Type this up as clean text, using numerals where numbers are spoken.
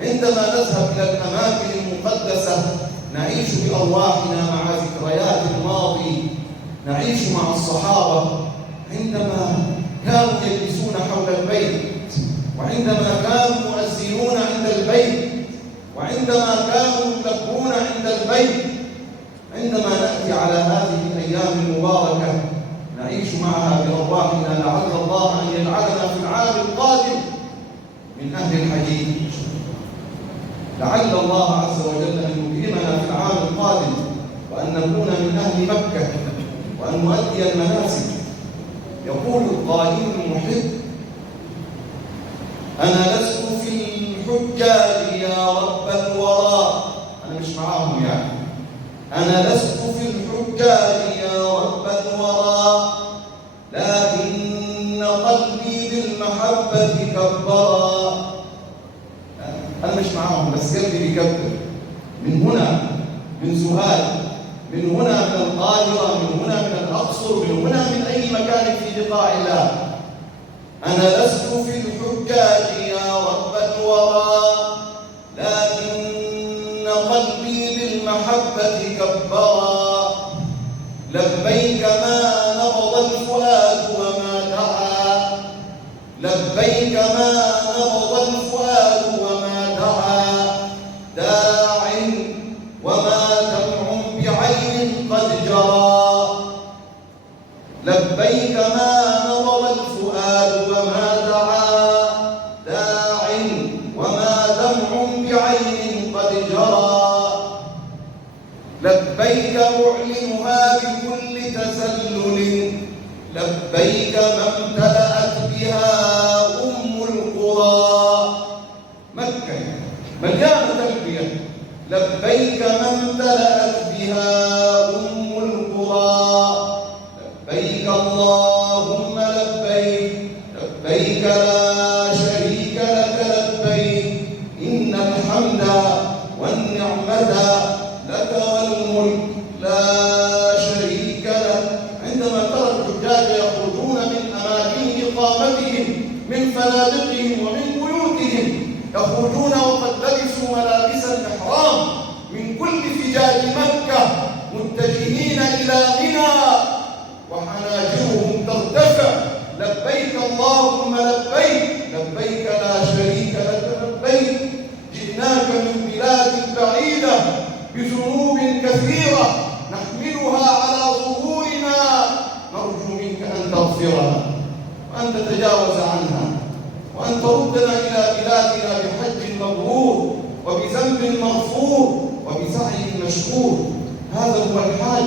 عندما نذهب إلى الأماكن المقدسة نعيش بأرواحنا مع ذكريات الماضي، نعيش مع الصحابة عندما كانوا يجلسون حول البيت، وعندما كانوا يؤذنون عند البيت، وعندما كانوا يلبون عند البيت. عندما نأتي على هذه الأيام المباركة نعيش معها بأرواحنا، لعل الله أن يجعلنا في العام القادم من أهل الحديث، لعل الله عز وجل أن يكرمنا في العام القادم وأن نكون من أهل مكة وأن نؤدي المناسك. يقول القائل المحب: أنا لست في الحجاج يا رب الورى. أنا مش معاهم يعني. أنا لست في الحجاج يا رب الورى، لكن قلبي بالمحبة كبرا. أنا مش معاهم بس قلبي بيكبر. من هنا من سوهاج، من هنا من القاهرة، من هنا من الأقصر، من هنا من أي مكان في بقاع الله. أنا لست في الحجاج يا رب الورى، لكن قلبي بالمحبة كبرا. لبيك ما نبض الفؤاد وما دعا، لبيك ما نبض الفؤاد وما دعا، داع وما دمع بعين قد جرى. لبيك ما نبض الفؤاد وما دعا، داع وما دمع بعين قد جرى. لبيك أعلنها بكل تسلل، لبيك ما امتلأت بها أم القرى. مكة مليانة تلبية. لبيك ما امتلأت بها أم القرى، لبيك اللهم لبيك، لبيك لا شريك لك لبيك، إن الحمد والنعمة لك والملك لا شريك لك. عندما ترى الحجاج يخرجون من أماكن إقامتهم، من فنادقهم ومن بيوتهم، يخرجون وقد لبسوا ملابس الإحرام من كل فجاج مكة متجهين إلى منى وحناجرهم ترتفع: لبيك اللهم لبيك، لبيك لا شريك لك لبيك. جئناك من بلاد بعيدة بذنوب كثيرة نحملها على ظهورنا، نرجو منك أن تغفرها وأن تتجاوز عنها وأن تردنا إلى بلادنا بحج مبرور وبذنب مغفور وبسعي مشكور. هذا هو الحاج